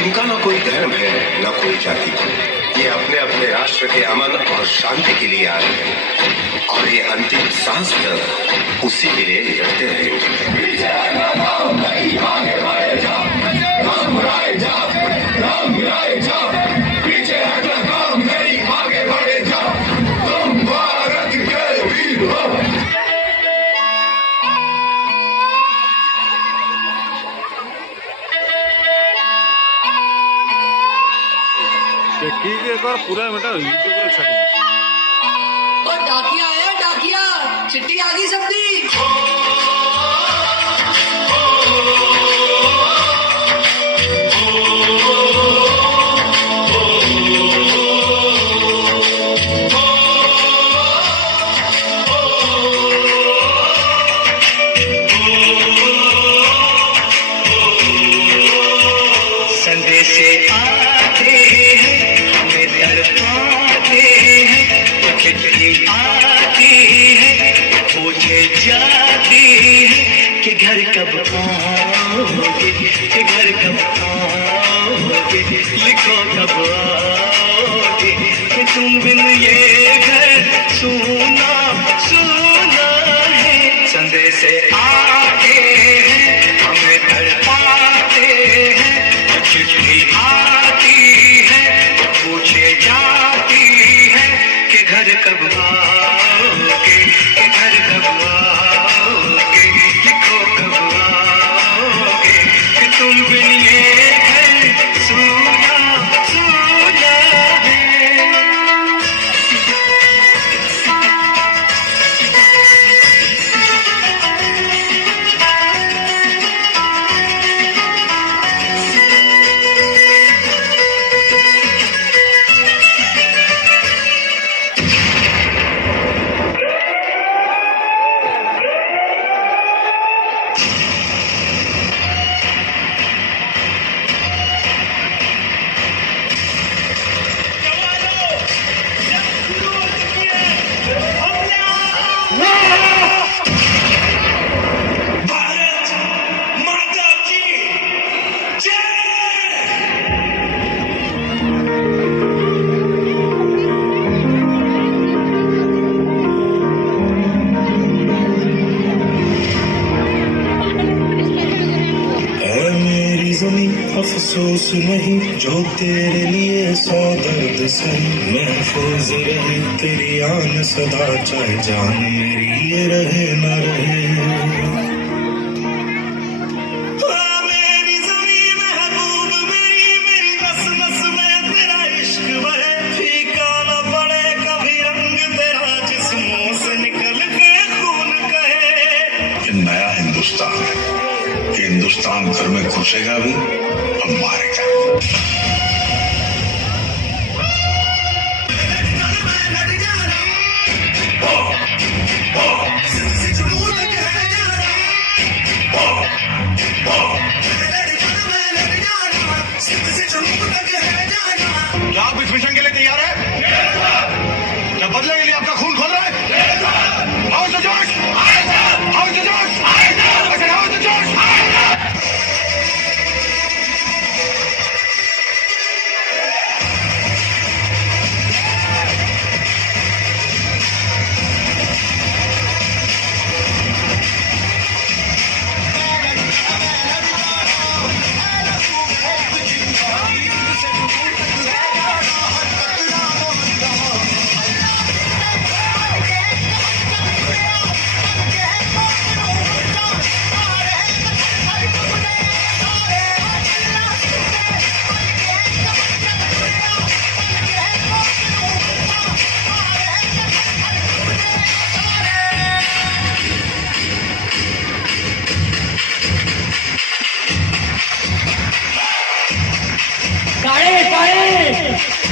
इनका ना कोई धर्म है ना कोई जाति। ये अपने अपने राष्ट्र के अमन और शांति के लिए आ रहे हैं और ये अंतिम सांस तक उसी के लिए लड़ते रहेंगे। एक बार पूरा बेटा यूट्यूब पर छड़ी और डाकिया आया, डाकिया चिट्ठी आ गई सबकी। संदेशे आते हैं हमें तड़पाते हैं, चिट्ठी आती है पूछे जाती है कि घर कब आओगे, कि घर कब आओगे, लिखो कब आओगे, कि तुम बिन ये घर सुना सुना है। संदेशे आते हैं हमें तड़पाते हैं, चिट्ठी आती है पूछे जाती है कि घर कब आओगे, कि घर कब आओगे, लिखो कब आओगे, कि तुम बिन ये घर सुना सुना है। अफसोस नहीं जो तेरे लिए सौ दर्द सही, महफूज रहे तेरी आन सदा, चाहे जान मेरी ये रहे न रहे। मेरी ज़मीं महबूब मेरी, मेरी नस नस में तेरा इश्क बहे, फीका न पड़े कभी रंग तेरा जिस मुंह से निकल के खून कहे। ये नया हिंदुस्तान है, ये हिंदुस्तान घर में घुसेगा भी और मारेगा। क्या आप इस मिशन के लिए तैयार है? क्या बदले के लिए आपका खून खोल रहा है? हाउस द जोश, हाउस द जोश, हाउस द जोश। गाड़ी